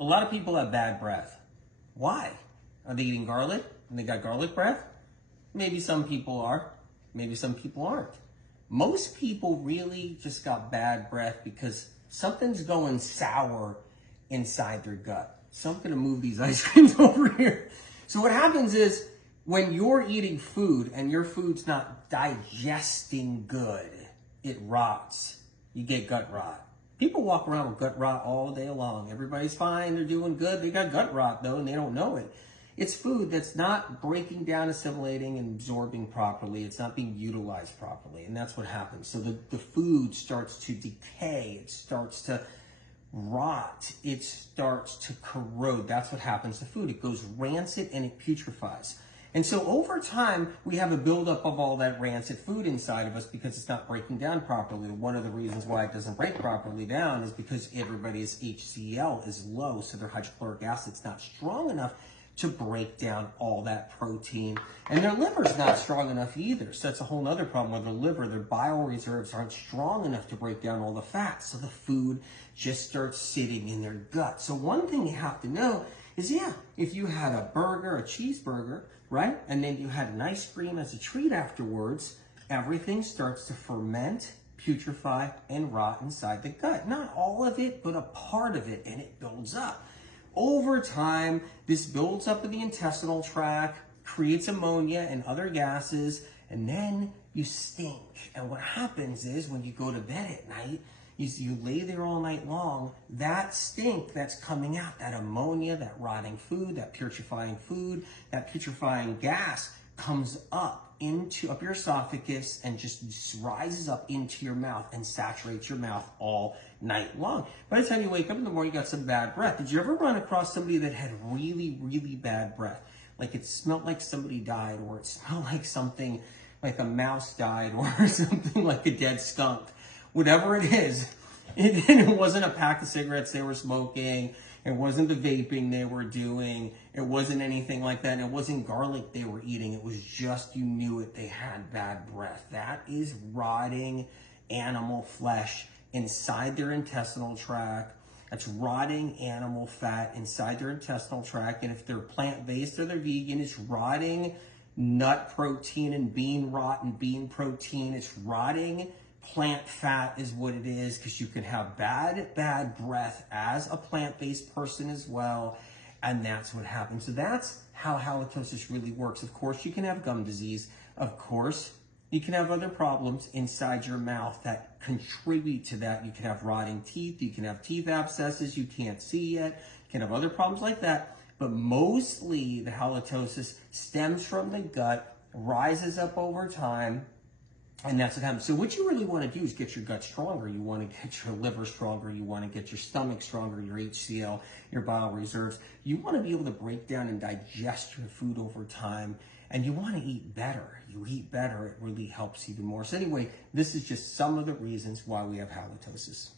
A lot of people have bad breath. Why? Are they eating garlic and they got garlic breath? Maybe some people are. Maybe some people aren't. Most people really just got bad breath because something's going sour inside their gut. So I'm going to move these ice creams over here. So what happens is when you're eating food and your food's not digesting good, it rots. You get gut rot. People walk around with gut rot all day long. Everybody's fine. They're doing good. They got gut rot, though, and they don't know it. It's food that's not breaking down, assimilating, and absorbing properly. It's not being utilized properly, and that's what happens. So the food starts to decay. It starts to rot. It starts to corrode. That's what happens to food. It goes rancid, and it putrefies. And so over time, we have a buildup of all that rancid food inside of us because it's not breaking down properly. One of the reasons why it doesn't break properly down is because everybody's HCl is low, so their hydrochloric acid's not strong enough to break down all that protein. And their liver's not strong enough either. So that's a whole other problem with their liver. Their bile reserves aren't strong enough to break down all the fat. So the food just starts sitting in their gut. So one thing you have to know is, if you had a burger, a cheeseburger, right? And then you had an ice cream as a treat afterwards, everything starts to ferment, putrefy, and rot inside the gut. Not all of it, but a part of it, and it builds up. Over time, this builds up in the intestinal tract, creates ammonia and other gases, and then you stink. And what happens is when you go to bed at night, you lay there all night long, that stink that's coming out, that ammonia, that rotting food, that putrefying gas comes up your esophagus and just rises up into your mouth and saturates your mouth all night long. By the time you wake up in the morning, you got some bad breath. Did you ever run across somebody that had really, really bad breath? Like it smelled like somebody died, or it smelled like something, like a mouse died, or something like a dead skunk. Whatever it is, it wasn't a pack of cigarettes they were smoking. It wasn't the vaping they were doing. It wasn't anything like that. And it wasn't garlic they were eating. It was just, you knew it, they had bad breath. That is rotting animal flesh inside their intestinal tract. That's rotting animal fat inside their intestinal tract. And if they're plant-based or they're vegan, it's rotting nut protein and bean rot and bean protein. It's rotting plant fat is what it is, because you can have bad breath as a plant-based person as well, and that's what happens. So that's how halitosis really works. Of course, you can have gum disease. Of course, you can have other problems inside your mouth that contribute to that. You can have rotting teeth. You can have teeth abscesses you can't see yet. You can have other problems like that. But mostly the halitosis stems from the gut, rises up over time, and that's what happens. So what you really want to do is get your gut stronger. You want to get your liver stronger. You want to get your stomach stronger, your HCl, your bile reserves. You want to be able to break down and digest your food over time. And you want to eat better. You eat better, it really helps even more. So anyway, this is just some of the reasons why we have halitosis.